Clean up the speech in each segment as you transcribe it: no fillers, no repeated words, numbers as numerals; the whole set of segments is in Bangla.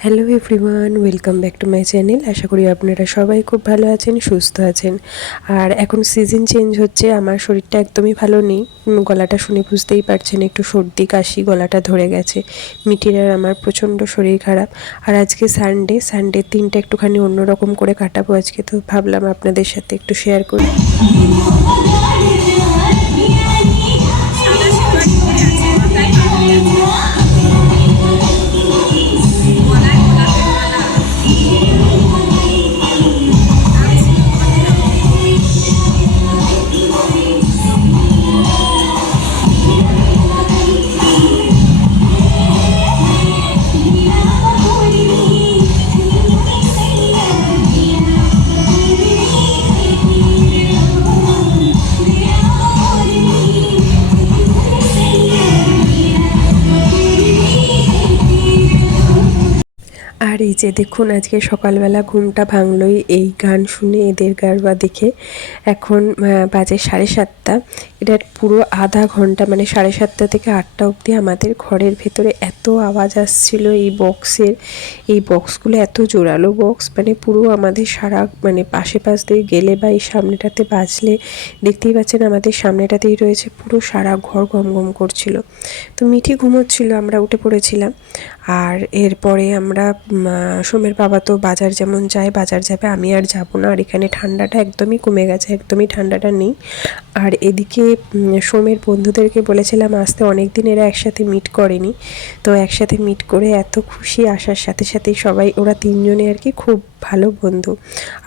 Hello everyone, welcome back to my channel. আশা করি আপনারা সবাই খুব ভালো আছেন, সুস্থ আছেন। আর এখন সিজন চেঞ্জ হচ্ছে, আমার শরীরটা একদমই ভালো নেই। গলাটা শুনে বুঝতেই পারছেন, একটু সর্দি কাশি, গলাটা ধরে গেছে। মিটির আর আমার প্রচণ্ড শরীর খারাপ। আর আজকে সানডের দিনটা একটুখানি অন্যরকম করে কাটাবো আজকে, তো ভাবলাম আপনাদের সাথে একটু শেয়ার করি। আর এই যে দেখুন, আজকে সকালবেলা ঘুমটা ভাঙলই এই গান শুনে, এদের গারবা দেখে। এখন বাজে 7:30। এটা পুরো আধা ঘন্টা, মানে 7:30 থেকে 8টা অবধি আমাদের ঘরের ভেতরে এত আওয়াজ আসছিল এই বক্সের। এই বক্সগুলো এত জোরালো বক্স, মানে পুরো আমাদের সারা, মানে পাশ দিয়ে গেলে বা এই সামনেটাতে বাজলে, দেখতেই পাচ্ছেন আমাদের সামনেটাতেই রয়েছে, পুরো সারা ঘর গম গম করছিল। তো মিঠি ঘুমোচ্ছিল, আমরা উঠে পড়েছিলাম। আর এরপরে আমরা, সোমের বাবা তো বাজার যেমন যায়, বাজার যাবে, আমি আর যাব না। আর এখানে ঠান্ডাটা একদমই কমে গেছে, একদমই ঠান্ডাটা নেই। আর এদিকে সোমের বন্ধুদেরকে বলেছিলাম আসতে, অনেক দিন এরা একসাথে মিট করেনি। তো একসাথে মিট করে এত খুশি, আসার সাথে সাথেই সবাই, ওরা তিনজনে আর কি খুব ভালো বন্ধু।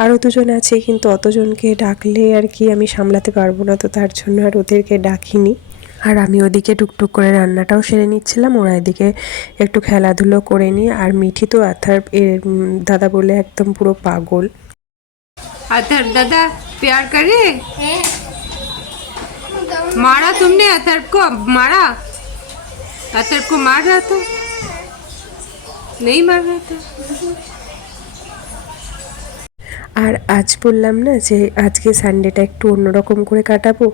আরও দুজন আছে, কিন্তু অতজনকে ডাকলে আর কি আমি সামলাতে পারবো না, তো তার জন্য আর ওদেরকে ডাকিনি। আর আমি ওদিকে টুকটুক করে রান্নাটাও সেরে নিচ্ছিলাম, ওরা এদিকে একটু খেলাধুলো করে নিই। আর মিঠি তো আথার দাদা বলে একদম পুরো পাগল। अथर दादा प्यार करे? मारा तुमने अथर को? मारा? अथर को मार रहा था? नहीं मार रहा था? আর আজ বললাম না যে আজকে সানডেটা একটু অন্যরকম করে কাটাবো।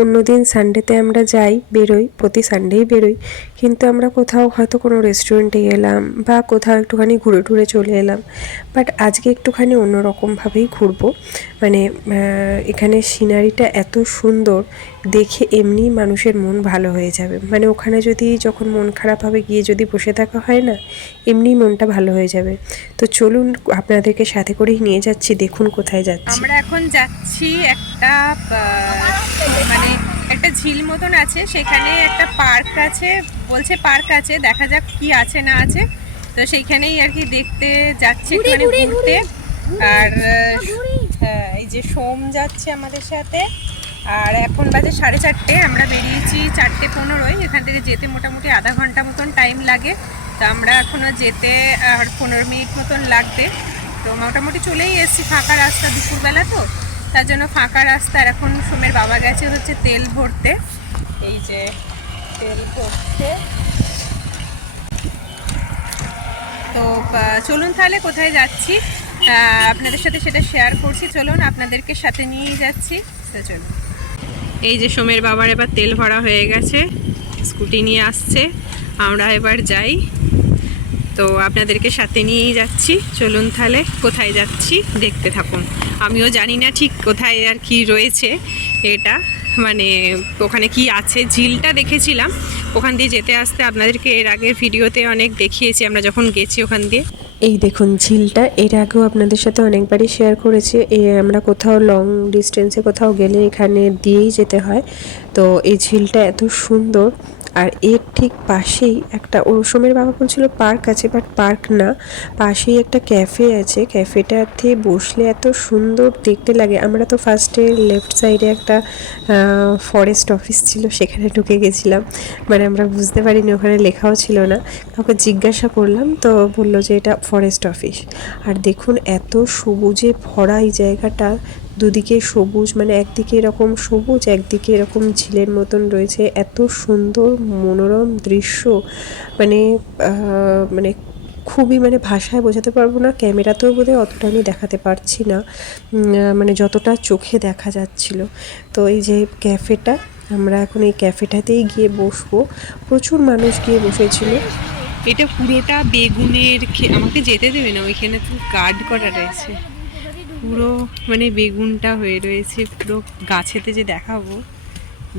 অন্যদিন সানডেতে আমরা যাই, বেরোই, প্রতি সানডেই বেরোই, কিন্তু আমরা কোথাও হয়তো কোনো রেস্টুরেন্টে গেলাম বা কোথাও একটুখানি ঘুরে টুরে চলে এলাম। বাট আজকে একটুখানি অন্যরকমভাবেই ঘুরবো। মানে এখানে সিনারিটা এত সুন্দর, দেখে এমনিই মানুষের মন ভালো হয়ে যাবে। মানে ওখানে যদি, যখন মন খারাপ হবে, গিয়ে যদি বসে থাকা হয় না, এমনিই মনটা ভালো হয়ে যাবে। তো চলুন, আপনাদেরকে সাথে করেই নিয়ে যাচ্ছি, দেখুন কোথায় যাচ্ছি। আমরা এখন যাচ্ছি একটা মানে একটা ঝিল মতন আছে, সেখানে একটা পার্ক আছে, বলছে পার্ক আছে, দেখা যাক কি আছে না আছে। তো সেইখানেই আর কি দেখতে যাচ্ছি, মানে ঘুরতে। আর এই যে সোম যাচ্ছে আমাদের সাথে। আর এখন বাজে 4:30, আমরা বেরিয়েছি 4:15। এখান থেকে যেতে মোটামুটি আধা ঘন্টা মতন টাইম লাগে। তো আমরা এখনও যেতে আর 15 মিনিট মতন লাগবে। তো মোটামুটি চলেই এসেছি, ফাঁকা রাস্তা, দুপুরবেলা তো, তার জন্য ফাঁকা রাস্তা। আর এখন সোমের বাবা গেছে হচ্ছে তেল ভরতে, এই যে তেল ভরতে। তো চলুন তাহলে কোথায় যাচ্ছি আপনাদের সাথে সেটা শেয়ার করছি। চলুন, আপনাদেরকে সাথে নিয়েই যাচ্ছি। তো চলুন, এই যে সোমের বাবার এবার তেল ভরা হয়ে গেছে, স্কুটি নিয়ে আসছে, আমরা এবার যাই। তো আপনাদেরকে সাথে নিয়েই যাচ্ছি। চলুন তাহলে কোথায় যাচ্ছি দেখতে থাকুন। আমিও জানি না ঠিক কোথায় আর কি রয়েছে এটা, মানে ওখানে কি আছে। ঝিলটা দেখেছিলাম, ওখান দিয়ে যেতে আসতে আপনাদেরকে এর আগে ভিডিওতে অনেক দেখিয়েছি আমরা যখন গেছি ওখান দিয়ে। এই দেখুন ঝিলটা, এর আগেও আপনাদের সাথে অনেকবারই শেয়ার করেছি। আমরা কোথাও লং ডিস্টেন্সে কোথাও গেলে এখানে দিয়েই যেতে হয়। তো এই ঝিলটা এত সুন্দর। আর এর ঠিক পাশেই একটা, সোমের বাবা বলছিল পার্ক আছে, বাট পার্ক না, পাশেই একটা ক্যাফে আছে। ক্যাফেটাতে বসলে এত সুন্দর দেখতে লাগে। আমরা তো ফার্স্টে লেফট সাইডে একটা ফরেস্ট অফিস ছিল, সেখানে ঢুকে গেছিলাম। মানে আমরা বুঝতে পারিনি, ওখানে লেখাও ছিল না। কাউকে জিজ্ঞাসা করলাম, তো বললো যে এটা ফরেস্ট অফিস। আর দেখুন এত সবুজে ভরা এই জায়গাটা, দুদিকে সবুজ, মানে একদিকে এরকম সবুজ, একদিকে এরকম ঝিলের মতন রয়েছে। এত সুন্দর মনোরম দৃশ্য, মানে মানে খুবই, মানে ভাষায় বোঝাতে পারবো না। ক্যামেরাতেও বোধহয় অতটা আমি দেখাতে পারছি না, মানে যতটা চোখে দেখা যাচ্ছিল। তো এই যে ক্যাফেটা, আমরা এখন এই ক্যাফেটাতেই গিয়ে বসবো। প্রচুর মানুষ গিয়ে বসেছিল। এটা পুরোটা বেগুনের, আমাকে যেতে দেবে না, ওইখানে তো গার্ড করা রয়েছে। পুরো মানে বেগুনটা হয়ে রয়েছে, পুরো গাছেতে যে দেখাবো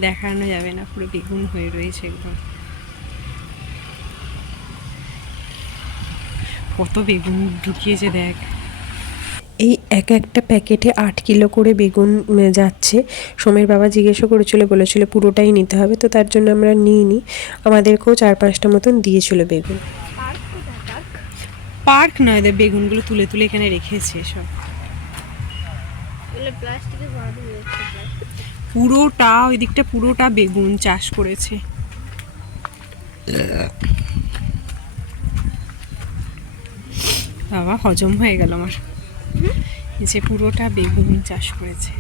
দেখানো যাবে না, পুরো বেগুন হয়ে রয়েছে একদম। কত বেগুন ঢুকিয়েছে দেখ। এই একটা প্যাকেটে 8 কিলো করে বেগুন যাচ্ছে। সোমের বাবা জিজ্ঞাসা করেছিল, বলেছিল পুরোটাই নিতে হবে, তো তার জন্য আমরা নিইনি, আমাদেরকেও 4-5টা মতন দিয়েছিল বেগুন। পার্ক নয়, বেগুনগুলো তুলে তুলে এখানে রেখেছে সব। পুরোটা ওই দিকটা পুরোটা বেগুন চাষ করেছে। বাবা হজম হয়ে গেল আমার, যে পুরোটা বেগুন চাষ করেছে।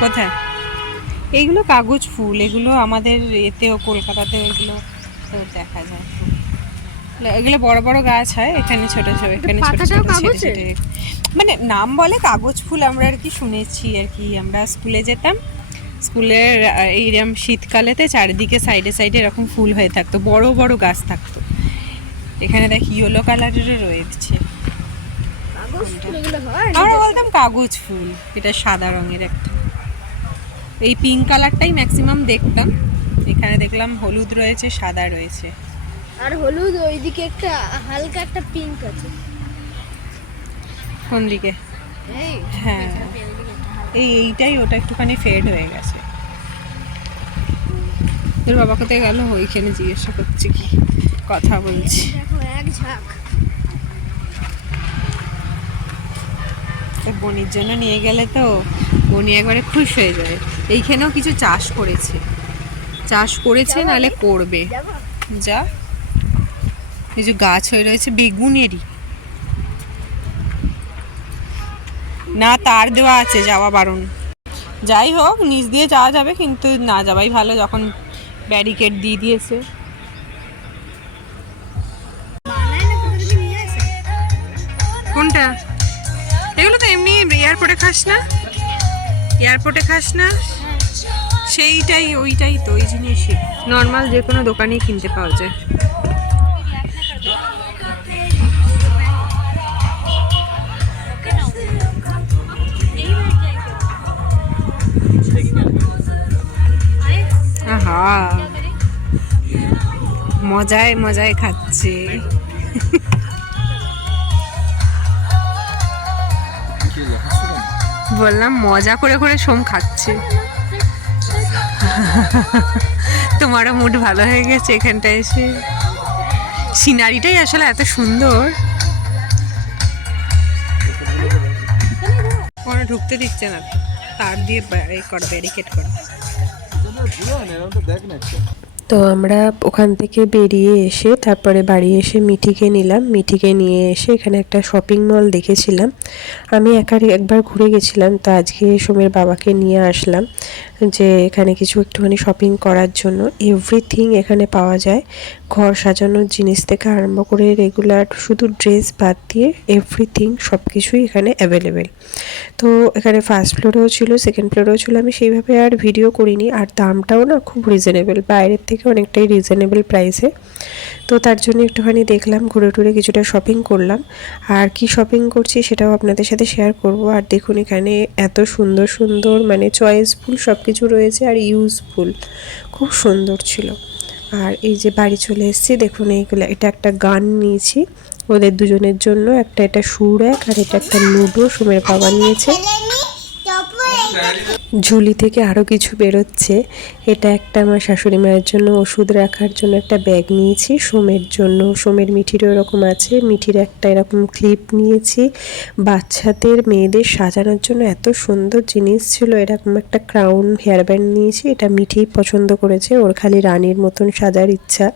কোথায়? এইগুলো কাগজ ফুল, এগুলো আমাদের এতেও কলকাতাতেও এগুলো দেখা যায়। এগুলো বড় বড় গাছ হয়, এখানে ছোট ছোট, এখানে ছোট ছোট ছোট ছোট, মানে নাম বলে কাগজ ফুল। আমরা আর কি শুনেছি আর কি, আমরা স্কুলে যেতাম, স্কুলের এইরকম শীতকালেতে চারিদিকে সাইডে সাইডে এরকম ফুল হয়ে থাকতো, বড় বড় গাছ থাকতো। এখানে দেখ ইয়েলো কালারেরও রয়েছে, আমরা বলতাম কাগজ ফুল। এটা সাদা রঙের একটা, এই পিঙ্ক কালারটাই ম্যাক্সিমাম দেখতাম। এখানে দেখলাম হলুদ রয়েছে, সাদা রয়েছে, আর হলুদ ওইদিকে একটা হালকা একটা পিঙ্ক আছে। কোন দিকে? হ্যাঁ, এইটাই, ওটা একটুখানি ফেড হয়ে গেছে। তোর বাবা কোথায় গেল? ওইখানে জিজ্ঞাসা করছি, কি কথা বলছি। দেখো এক ঝাঁক। বনির জন্য নিয়ে গেলে তো বনি একবারে খুশ হয়ে যাবে। এইখানেও কিছু চাষ করেছে নালে করবে। যা, কিছু গাছ হয়ে রয়েছে বেগুনেরই, না তার দেওয়া আছে, যাওয়া বারণ। যাই হোক, নিচ দিয়ে যাওয়া যাবে, কিন্তু না যাওয়াই ভালো, যখন ব্যারিকেড দিয়ে দিয়েছে। কোনটা? এগুলো তো এমনি এয়ারপোর্টে খাস না, সেইটাই, ওইটাই তো, ওই জিনিসই নর্মাল যে কোনো দোকানেই কিনতে পাওয়া যায়। আহা, মজায় মজায় খাচ্ছে। বললাম মজা করে করে সোম খাচ্ছে। তোমারও মুড ভালো হয়ে গেছে এখানটায় এসে, সিনারিটাই আসলে এত সুন্দর। ওরা ঢুকতে দিচ্ছে না, তার দিয়ে ব্যারিকেড করে। তো আমরা ওখান থেকে বেরিয়ে এসে তারপরে বাড়ি এসে মিঠিকে নিলাম। মিঠিকে নিয়ে এসে এখানে একটা শপিং মল দেখেছিলাম, আমি একবার ঘুরে গেছিলাম, তো আজকে সোমের বাবাকে নিয়ে আসলাম যে এখানে কিছু একটুখানি শপিং করার জন্য। এভরিথিং এখানে পাওয়া যায়, ঘর সাজানোর জিনিস থেকে আরম্ভ করে রেগুলার, শুধু ড্রেস বাদ দিয়ে এভরিথিং সব কিছুই এখানে অ্যাভেলেবেল। তো এখানে ফার্স্ট ফ্লোরেও ছিল, সেকেন্ড ফ্লোরেও ছিল, আমি সেইভাবে আর ভিডিও করিনি। আর দামটাও না খুব রিজনেবল, বাইরের থেকে অনেকটাই রিজনেবল প্রাইসে। তো তার জন্য একটুখানি দেখলাম, ঘুরে টুরে কিছুটা শপিং করলাম। আর কি শপিং করছি সেটাও আপনাদের সাথে শেয়ার করব। আর দেখুন এখানে এত সুন্দর সুন্দর মানে চয়েসফুল সব কিছু রয়েছে, আর ইউজফুল, খুব সুন্দর ছিল। আর এই যে বাড়ি চলে এসেছি, দেখুন এইগুলো, এটা একটা গান নিয়েছি ওদের দুজনের জন্য, একটা এটা সুর এক, আর এটা একটা লুডো সোমের বাবা নিয়েছে। ঝুলি থেকে আরও কিছু বেরোচ্ছে, এটা একটা আমার শাশুড়ি মায়ের জন্য ওষুধ রাখার জন্য একটা ব্যাগ নিয়েছি, সোমের জন্য, সোমের মিঠিরও এরকম আছে, মিঠির একটা এরকম ক্লিপ নিয়েছি। বাচ্চাদের মেয়েদের সাজানোর জন্য এত সুন্দর জিনিস ছিল, এরকম একটা ক্রাউন হেয়ার ব্যান্ড নিয়েছি, এটা মিঠি পছন্দ করেছে, ওর খালি রানীর মতন সাজার ইচ্ছা,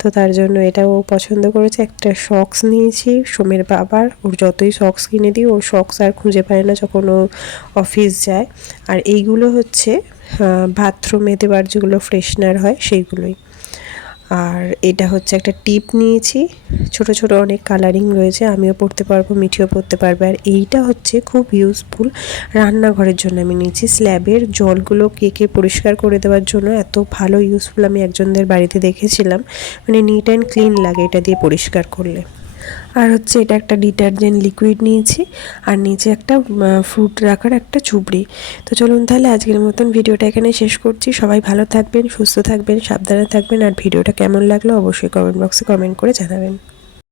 তো তার জন্য এটা ও পছন্দ করেছে। একটা সক্স নিয়েছি সোমের বাবার, ওর যতই সক্স কিনে দিই ওর সক্স আর খুঁজে পায় না যখন ও অফিস যায়। আর এইগুলো হচ্ছে বাথরুমে দেওয়ার যেগুলো ফ্রেশনার হয় সেইগুলোই। আর এটা হচ্ছে একটা টিপ নিয়েছি, ছোট ছোট অনেক কালারিং রয়েছে, আমিও পরতে পারবো, মিঠিও পরতে পারবে। আর এইটা হচ্ছে খুব ইউজফুল রান্নাঘরের জন্য আমি নিয়েছি, স্ল্যাবের জলগুলো কেকে পরিষ্কার করে দেওয়ার জন্য এত ভালো ইউজফুল। আমি একজনদের বাড়িতে দেখেছিলাম, মানে নিট অ্যান্ড ক্লিন লাগে এটা দিয়ে পরিষ্কার করলে। আর হচ্ছে এটা একটা ডিটারজেন্ট লিকুইড নিয়েছি, আর নিচে একটা ফ্রুট রাখার একটা চুবড়ি। তো চলুন তাহলে আজকের মতন ভিডিওটা এখানে শেষ করছি। সবাই ভালো থাকবেন, সুস্থ থাকবেন, সাবধানে থাকবেন। আর ভিডিওটা কেমন লাগলো অবশ্যই কমেন্ট বক্সে কমেন্ট করে জানাবেন।